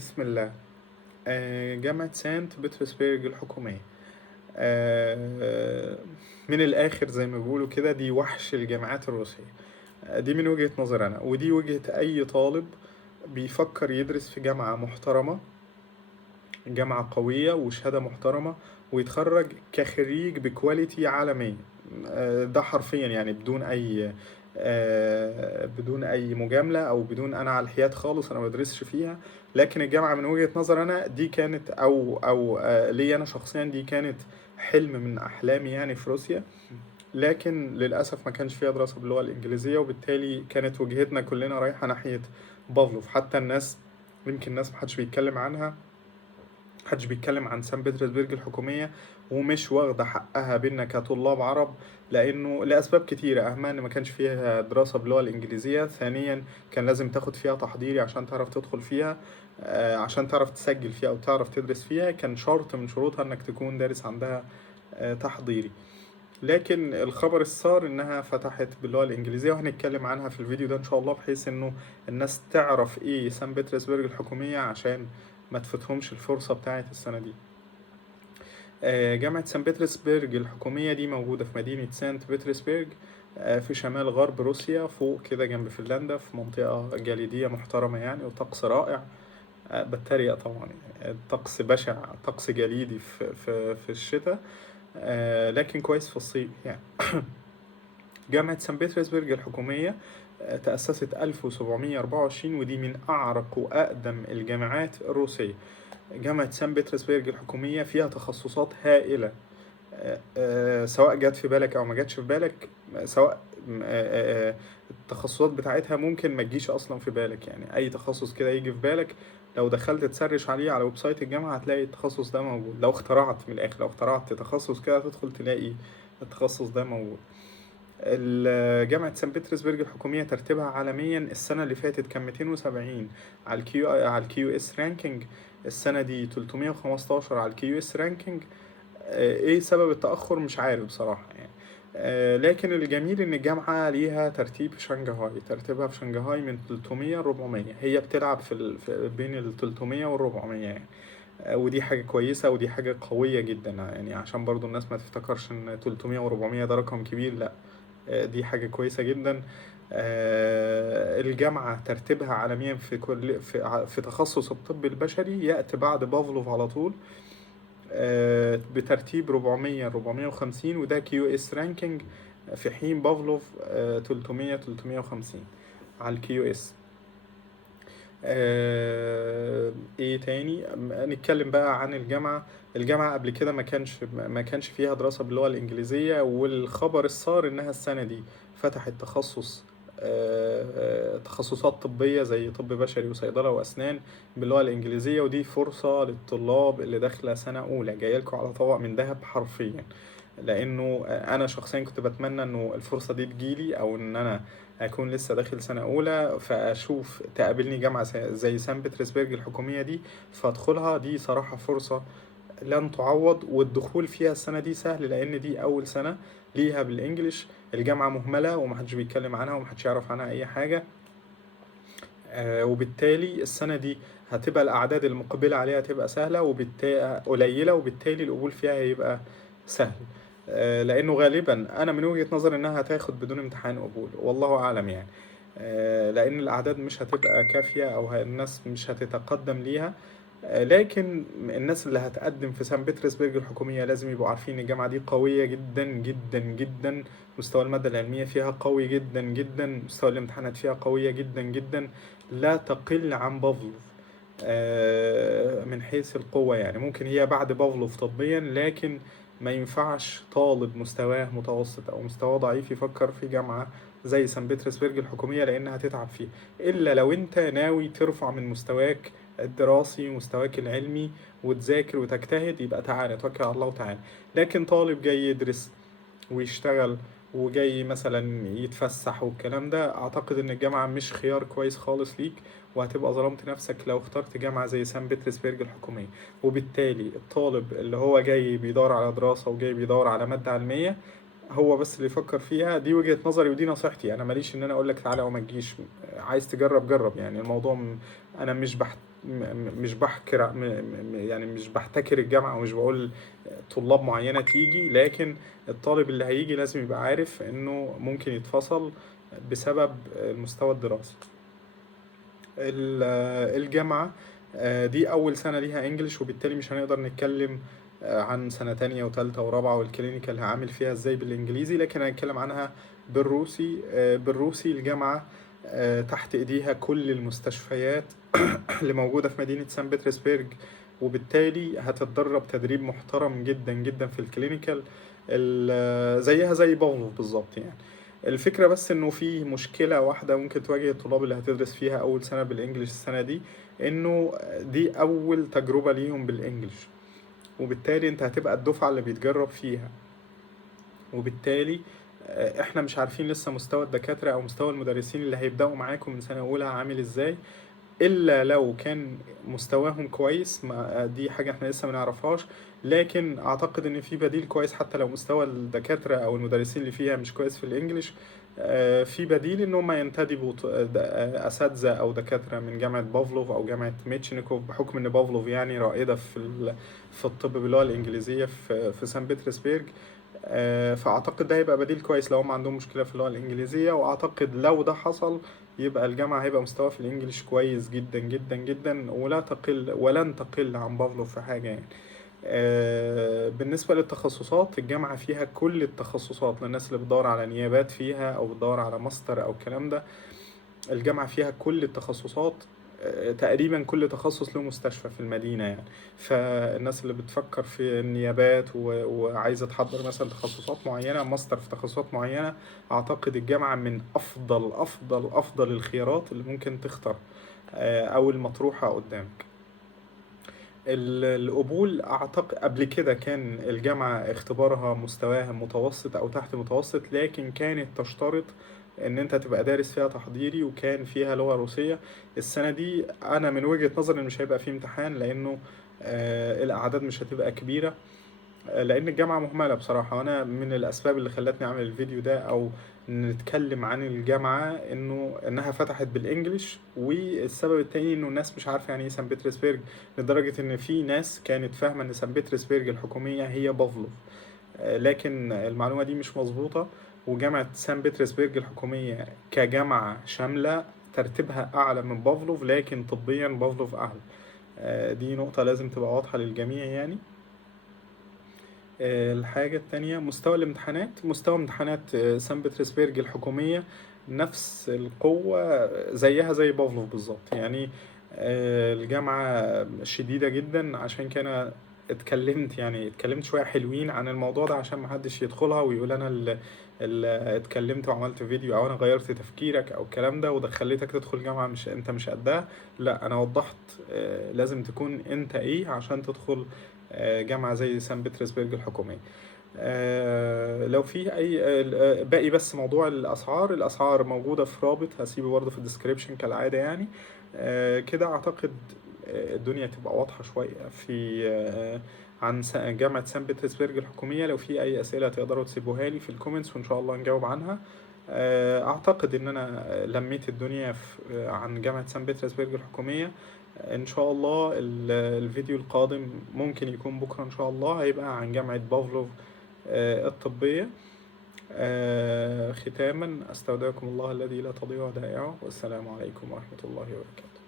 بسم الله. جامعة سانت بطرسبرج الحكومية. من الآخر زي ما بيقولوا كده، دي وحش الجامعات الروسية. دي من وجهة نظر أنا، ودي وجهة أي طالب بيفكر يدرس في جامعة محترمة، جامعة قوية وشهادة محترمة، ويتخرج كخريج بكواليتي عالمية. ده حرفيا يعني بدون أي مجاملة أو بدون أنا على الحياد خالص، أنا ما بدرسش فيها. لكن الجامعة من وجهة نظر أنا دي كانت لي أنا شخصيا دي كانت حلم من أحلامي يعني في روسيا. لكن للأسف ما كانش فيها دراسة باللغة الإنجليزية، وبالتالي كانت وجهتنا كلنا رايحة ناحية بافلوف. حتى الناس، يمكن الناس محدش بيتكلم عنها، محدش بيتكلم عن سان بطرسبرج الحكومية ومش واخدة حقها بينا كطلاب عرب، لأنه لأسباب كتيرة، أهمها إن ما كانش فيها دراسة باللغة الإنجليزية. ثانيا كان لازم تاخد فيها تحضيري عشان تعرف تدخل فيها، عشان تعرف تسجل فيها أو تعرف تدرس فيها، كان شرط من شروطها إنك تكون دارس عندها تحضيري. لكن الخبر السار إنها فتحت باللغة الإنجليزية، وهنتكلم عنها في الفيديو ده إن شاء الله، بحيث إنه الناس تعرف إيه سان بطرسبرج الحكومية عشان ما تفوتهمش الفرصة بتاعت السنة دي. جامعة سان بطرسبرج الحكومية دي موجودة في مدينة سانت بطرسبرج، في شمال غرب روسيا، فوق كده جنب فنلندا، في منطقة جليدية محترمة يعني، وطقس رائع. بتريق طبعا يعني، الطقس بشع، طقس جليدي في الشتاء، لكن كويس في الصيف يعني. جامعة سان بطرسبرج الحكومية تأسست 1724، ودي من أعرق وأقدم الجامعات الروسية. جامعة سان بطرسبرج الحكومية فيها تخصصات هائلة، سواء جت في بالك أو ما جاتش في بالك، سواء التخصصات بتاعتها ممكن ما تجيش أصلا في بالك. يعني أي تخصص كده يجي في بالك، لو دخلت تسرش عليه على ويب سايت الجامعة هتلاقي التخصص ده موجود. لو اخترعت من الآخر، لو اخترعت تخصص كده تدخل تلاقي التخصص ده موجود. جامعة سان بطرسبرج الحكومية ترتيبها عالميا السنة اللي فاتت كان 270 على الكيو اس رانكينج. السنة دي 315 على الكيو اس رانكينج. ايه سبب التأخر مش عارف بصراحة يعني. لكن الجميل ان الجامعة ليها ترتيب في شنغهاي، ترتيبها في شنغهاي من 300 ل 400، هي بتلعب بين ال 300 وال 400 يعني. ودي حاجة كويسة، ودي حاجة قوية جدا يعني، عشان برضو الناس ما تفتكرش ان 300 و 400 ده رقم كبير، لا. دي حاجة كويسة جدا. الجامعة ترتيبها عالميا في تخصص الطب البشري، يأتي بعد بافلوف على طول، بترتيب 400 450، وده كيو اس رانكينج، في حين بافلوف 300 350 على الكيو اس. ايه تاني نتكلم بقى عن الجامعة قبل كده ما كانش فيها دراسة باللغة الإنجليزية، والخبر السار إنها السنة دي فتحت تخصصات طبية زي طب بشري وصيدلة وأسنان باللغة الإنجليزية. ودي فرصة للطلاب اللي داخلة سنة أولى، جايلكوا على طبق من ذهب حرفيا. لأنه أنا شخصيا كنت بتمنى إنه الفرصة دي تجيلي، أو إن أنا أكون لسه داخل سنة أولى فأشوف تقابلني جامعة زي سان بطرسبرج الحكومية دي فأدخلها. دي صراحة فرصة لن تعوض، والدخول فيها السنة دي سهل لأن دي أول سنة ليها بالإنجليش. الجامعة مهملة ومحدش بيتكلم عنها ومحدش يعرف عنها أي حاجة، وبالتالي السنة دي هتبقى الأعداد المقبلة عليها تبقى سهلة، وبالتالي قليلة، وبالتالي القبول فيها هيبقى سهل. لأنه غالبا أنا من وجهة نظري إنها هتاخد بدون امتحان قبول، والله أعلم يعني. لأن الأعداد مش هتبقى كافية، أو الناس مش هتتقدم ليها. لكن الناس اللي هتقدم في سان بطرسبرج الحكومية لازم يبقوا عارفين إن الجامعة دي قوية جدا جدا جدا. مستوى المادة العلمية فيها قوي جدا جدا، مستوى الامتحانات فيها قوية جدا جدا، لا تقل عن بافلوف من حيث القوة. يعني ممكن هي بعد بافلوف طبيا، لكن ما ينفعش طالب مستواه متوسط أو مستواه ضعيف يفكر في جامعة زي سان بطرسبرج الحكومية، لأنها هتتعب فيه. إلا لو أنت ناوي ترفع من مستواك الدراسي ومستواك العلمي وتذاكر وتجتهد، يبقى تعالى توكل على الله وتعالى. لكن طالب جاي يدرس ويشتغل وجاي مثلا يتفسح والكلام ده، اعتقد ان الجامعة مش خيار كويس خالص ليك، وهتبقى ظلمت نفسك لو اخترت جامعة زي سان بطرسبرج الحكومية. وبالتالي الطالب اللي هو جاي بيدور على دراسة وجاي بيدور على مادة علمية، هو بس اللي يفكر فيها. دي وجهة نظري ودي نصيحتي، انا ماليش ان انا اقول لك تعالى او ما تجيش. عايز تجرب جرب يعني. الموضوع انا مش مش بحكر يعني مش بحتكر الجامعة ومش بقول طلاب معينة تيجي، لكن الطالب اللي هيجي لازم يبقى عارف انه ممكن يتفصل بسبب المستوى الدراسي. الجامعة دي أول سنة ليها انجليش، وبالتالي مش هنقدر نتكلم عن سنة تانية وتالتة ورابعة والكلينيكال هعمل فيها ازاي بالانجليزي، لكن هنتكلم عنها بالروسي. بالروسي الجامعة تحت ايديها كل المستشفيات اللي موجودة في مدينة سان بطرسبرغ، وبالتالي هتتدرب تدريب محترم جدا جدا في الكلينيكال، زيها زي بافلوف بالظبط يعني. الفكرة بس انه في مشكلة واحدة ممكن تواجه الطلاب اللي هتدرس فيها اول سنة بالانجلش السنة دي، انه دي اول تجربة ليهم بالانجلش، وبالتالي انت هتبقى الدفعة اللي بيتجرب فيها، وبالتالي احنا مش عارفين لسه مستوى الدكاترة او مستوى المدرسين اللي هيبدأوا معاكم من سنة اولى عامل ازاي، الا لو كان مستواهم كويس. ما دي حاجة احنا لسه ما نعرفهاش، لكن اعتقد ان في بديل كويس حتى لو مستوى الدكاترة او المدرسين اللي فيها مش كويس في الانجليش. في بديل ان هم ينتدبوا اساتذة او دكاترة من جامعة بافلوف او جامعة ميتشنيكوف، بحكم ان بافلوف يعني رائدة في الطب باللغة الانجليزية في سان بطرسبرغ. فاعتقد ده هيبقى بديل كويس لو هم عندهم مشكله في اللغه الانجليزيه، واعتقد لو ده حصل يبقى الجامعه هيبقى مستوى في الانجليش كويس جدا جدا جدا، ولا تقل ولن تقل عن بافلوف في حاجه يعني. بالنسبه للتخصصات، الجامعه فيها كل التخصصات للناس اللي بتدور على نيابات فيها او بتدور على ماستر او الكلام ده. الجامعة فيها كل التخصصات، تقريبا كل تخصص له مستشفى في المدينة يعني. فالناس اللي بتفكر في النيابات وعايزة تحضر مثلا تخصصات معينة، ماستر في تخصصات معينة، أعتقد الجامعة من أفضل أفضل أفضل الخيارات اللي ممكن تختار أو المطروحة قدامك. القبول أعتقد قبل كده كان الجامعة اختبارها مستواها متوسط أو تحت متوسط، لكن كانت تشترط إن أنت تبقى دارس فيها تحضيري وكان فيها لغة روسية. السنة دي أنا من وجهة نظري إن مش هيبقى فيه امتحان، لأنه الأعداد مش هتبقى كبيرة، لان الجامعه مهمله بصراحه. وانا من الاسباب اللي خلتني اعمل الفيديو ده او نتكلم عن الجامعه انها فتحت بالانجلش، والسبب التاني انه الناس مش عارفه يعني ايه سان بطرسبرغ، لدرجه ان في ناس كانت فاهمه ان سان بطرسبرغ الحكوميه هي بافلوف، لكن المعلومه دي مش مظبوطه. وجامعه سان بطرسبرغ الحكوميه كجامعه شامله ترتيبها اعلى من بافلوف، لكن طبيا بافلوف اعلى. دي نقطه لازم تبقى واضحه للجميع يعني. الحاجة التانية مستوى الامتحانات، مستوى امتحانات سان بطرسبرغ الحكومية نفس القوة، زيها زي بافلوف بالظبط يعني. الجامعة شديدة جدا، عشان كده اتكلمت شوية حلوين عن الموضوع ده عشان محدش يدخلها ويقول انا اللي اتكلمت وعملت فيديو او انا غيرت تفكيرك او الكلام ده ودخلتك تدخل جامعة مش انت مش قدها. لا، انا وضحت لازم تكون انت ايه عشان تدخل جامعة زي سان بطرسبرغ الحكومية. لو في أي باقي بس موضوع الأسعار موجودة في رابط هسيبه برضه في الديسكريبشن كالعادة يعني. كده أعتقد الدنيا تبقى واضحة شوية في عن جامعة سان بطرسبرغ الحكومية. لو في أي أسئلة تقدروا تسيبوها لي في الكومنتس وإن شاء الله نجاوب عنها. أعتقد إن أنا لميت الدنيا عن جامعة سان بطرسبرغ الحكومية. ان شاء الله الفيديو القادم ممكن يكون بكرة ان شاء الله، هيبقى عن جامعة بافلوف الطبية. ختاما استودعكم الله الذي لا تضيع ودائعه، والسلام عليكم ورحمة الله وبركاته.